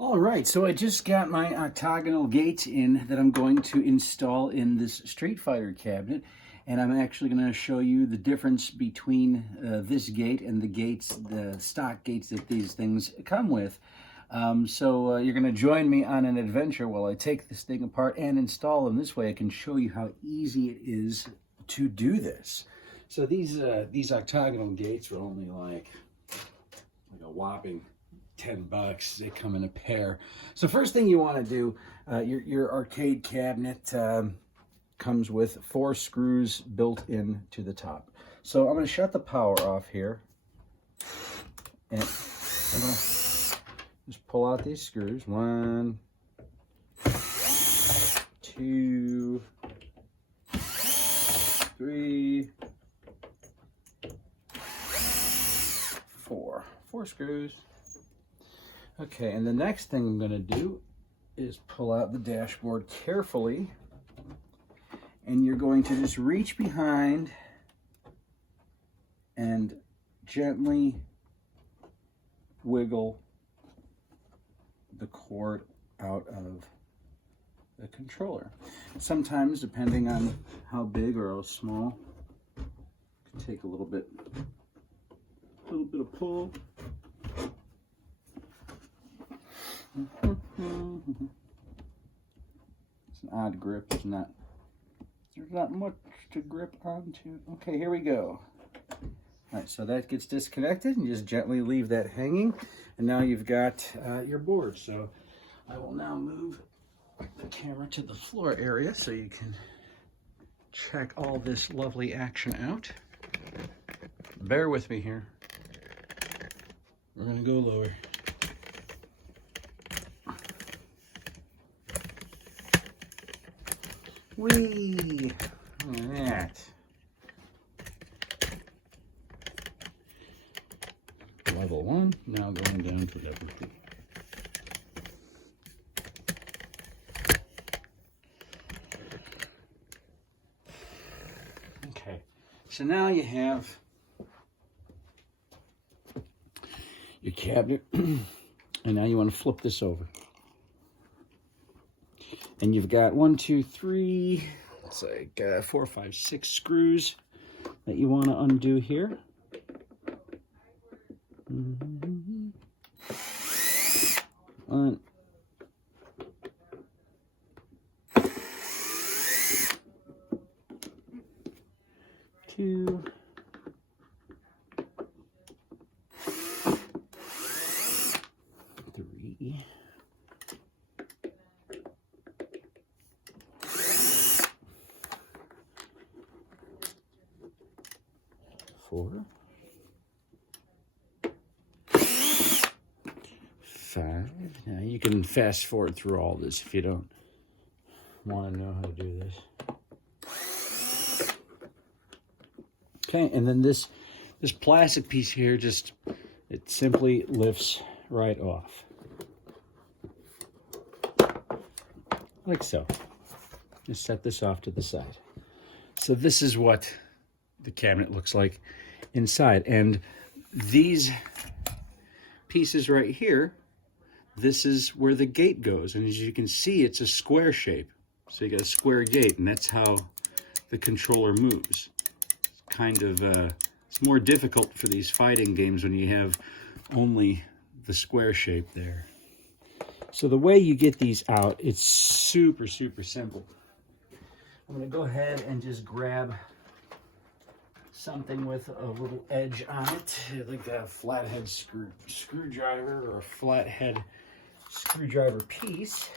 All right, so I just got my octagonal gates in that I'm going to install in this Street Fighter cabinet, and I'm actually going to show you the difference between this gate and the gates, the stock gates that these things come with. You're going to join me on an adventure while I take this thing apart and install them. This way I can show you how easy it is to do this. So these octagonal gates are only like a whopping $10. They come in a pair. So first thing you want to do, your arcade cabinet comes with 4 screws built in to the top. So I'm going to shut the power off here, and I'm going to just pull out these screws. 1, 2, 3, 4. 4 screws. Okay, and the next thing I'm going to do is pull out the dashboard carefully, and you're going to just reach behind and gently wiggle the cord out of the controller. Sometimes, depending on how big or how small, it can take a little bit of pull. It's an odd grip. There's not much to grip onto. Okay, here we go. All right, so that gets disconnected, and you just gently leave that hanging, and now you've got your board. So I will now move the camera to the floor area so you can check all this lovely action out. Bear with me here. We're gonna go lower. Whee! Look at that. Level 1, now going down to level 2. Okay, so now you have your cabinet, and now you want to flip this over. And you've got 1, 2, 3, it's like 4, 5, 6 screws that you want to undo here. One, 2, 3. 4, 5. Now you can fast forward through all this if you don't want to know how to do this. Okay, and then this plastic piece here, it simply lifts right off. Like so. Just set this off to the side. So this is what the cabinet looks like inside, and these pieces right here, this is where the gate goes, and as you can see, it's a square shape. So you got a square gate, and that's how the controller moves. It's kind of it's more difficult for these fighting games when you have only the square shape there. So the way you get these out, it's super simple. I'm going to go ahead and just grab something with a little edge on it, like a flathead screwdriver or a flathead screwdriver piece.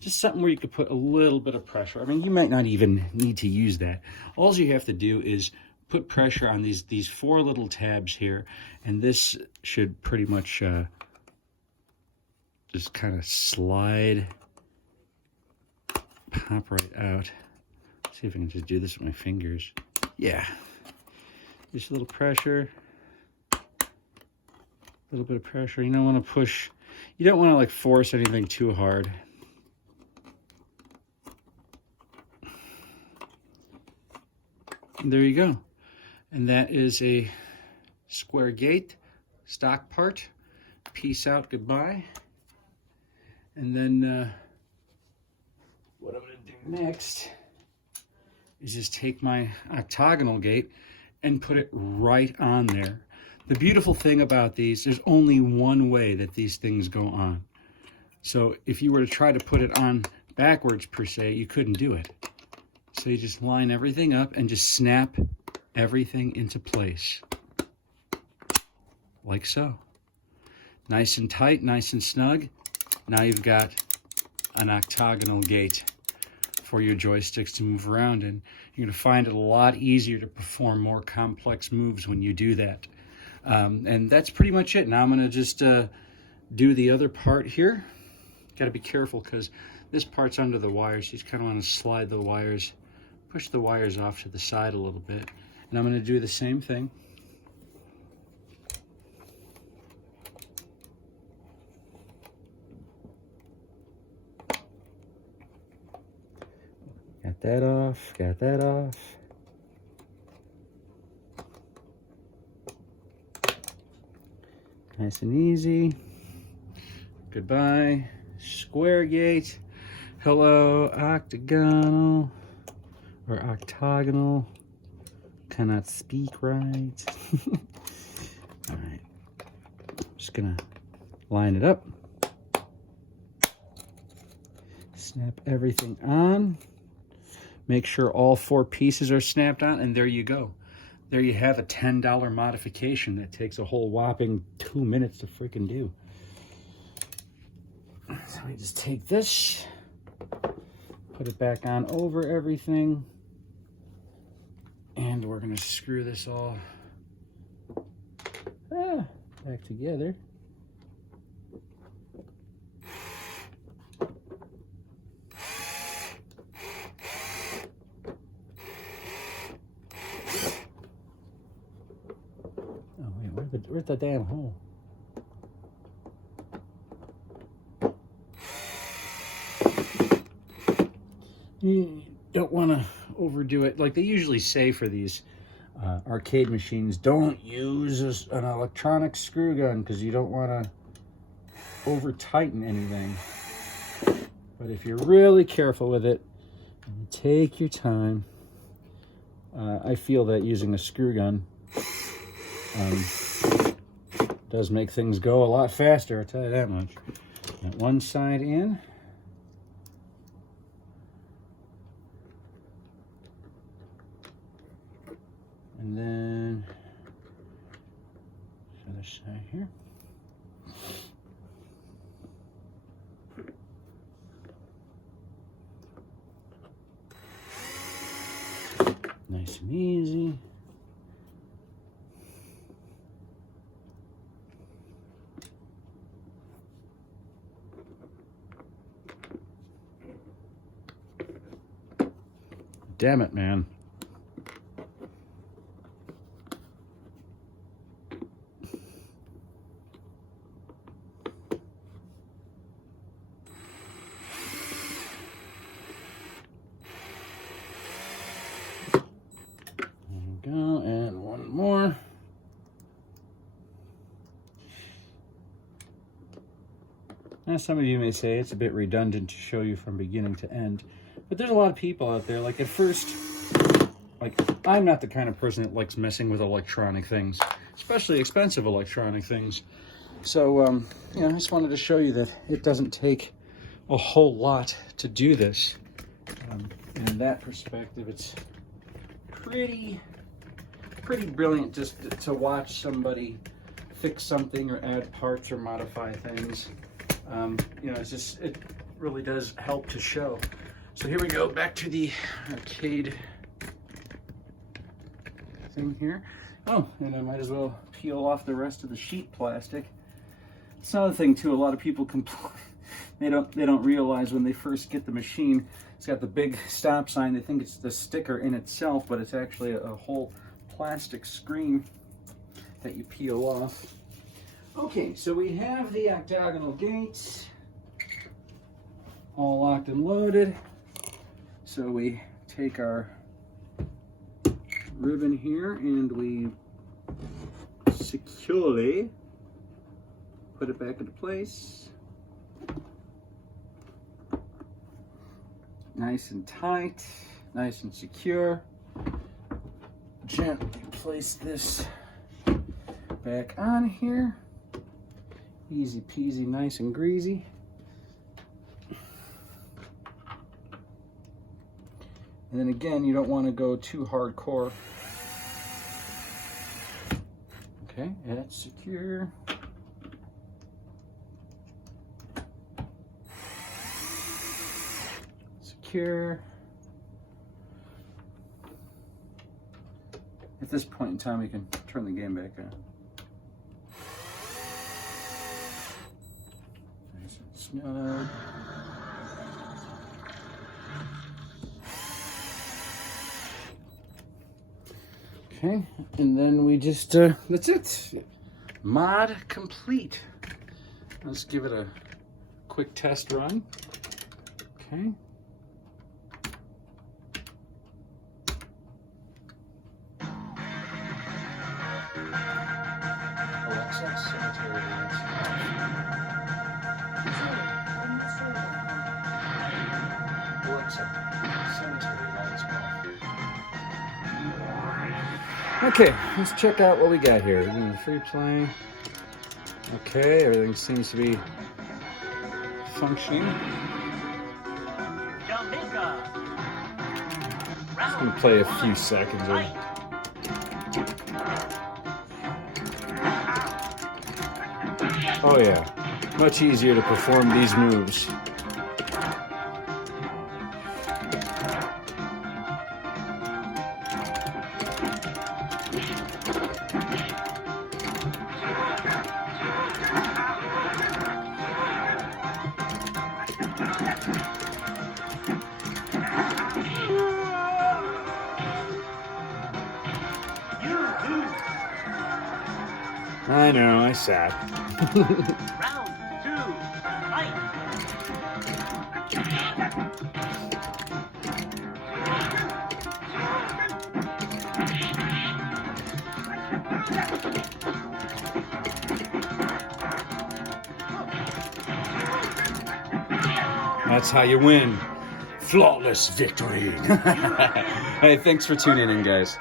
Just something where you could put a little bit of pressure. I mean, you might not even need to use that. All you have to do is put pressure on these 4 little tabs here, and this should pretty much just kind of slide, pop right out. See if I can just do this with my fingers. Yeah, just a little pressure, a little bit of pressure. You don't want to push, you don't want to like force anything too hard. And there you go. And that is a square gate stock part. peace out, goodbye. And then what I'm going to do next is just take my octagonal gate and put it right on there. The beautiful thing about these, there's only one way that these things go on. So if you were to try to put it on backwards per se, you couldn't do it. So you just line everything up and just snap everything into place. Like so. Nice and tight, nice and snug. Now you've got an octagonal gate for your joysticks to move around in. You're going to find it a lot easier to perform more complex moves when you do that. And that's pretty much it. Now I'm going to just do the other part here. Got to be careful because this part's under the wires. You just kind of want to slide the wires, push the wires off to the side a little bit. And I'm going to do the same thing. Got that off, got that off. Nice and easy. Goodbye, square gate. Hello, octagonal or octagonal. Cannot speak right. All right, just gonna line it up. Snap everything on. Make sure all 4 pieces are snapped on, and there you go. There you have a $10 modification that takes a whole whopping 2 minutes to freaking do. So we just take this, put it back on over everything, and we're gonna screw this all back together. Where's the damn hole? You don't want to overdo it. Like they usually say for these arcade machines, don't use an electronic screw gun because you don't want to over tighten anything. But if you're really careful with it, and take your time, I feel that using a screw gun does make things go a lot faster, I'll tell you that much. Got one side in. And then the other side here. Nice and easy. Damn it, man. There we go, and one more. Now, some of you may say it's a bit redundant to show you from beginning to end. But there's a lot of people out there, like at first, like I'm not the kind of person that likes messing with electronic things, especially expensive electronic things. So, you know, I just wanted to show you that it doesn't take a whole lot to do this. And in that perspective, it's pretty brilliant just to watch somebody fix something or add parts or modify things. You know, it really does help to show. So here we go, back to the arcade thing here. Oh, and I might as well peel off the rest of the sheet plastic. It's another thing too, a lot of people complain. They don't realize when they first get the machine, it's got the big stop sign. They think it's the sticker in itself, but it's actually a whole plastic screen that you peel off. Okay, so we have the octagonal gates all locked and loaded. So we take our ribbon here and we securely Put it back into place. Nice and tight, nice and secure. Gently place this back on here. Easy peasy, nice and greasy. And then again, you don't want to go too hardcore. Okay, that's secure. Secure. At this point in time, we can turn the game back on. Nice and snug. Okay, and then we just, that's it. Mod complete. Let's give it a quick test run. Okay. Alexa, cemetery lights off. Alexa, cemetery lights off. Okay, let's check out what we got here. We're doing free play. Okay, everything seems to be functioning. Just gonna play a few seconds of. Oh yeah, much easier to perform these moves. I know, I sat. Round 2, fight! That's how you win. Flawless victory. Hey, thanks for tuning in, guys.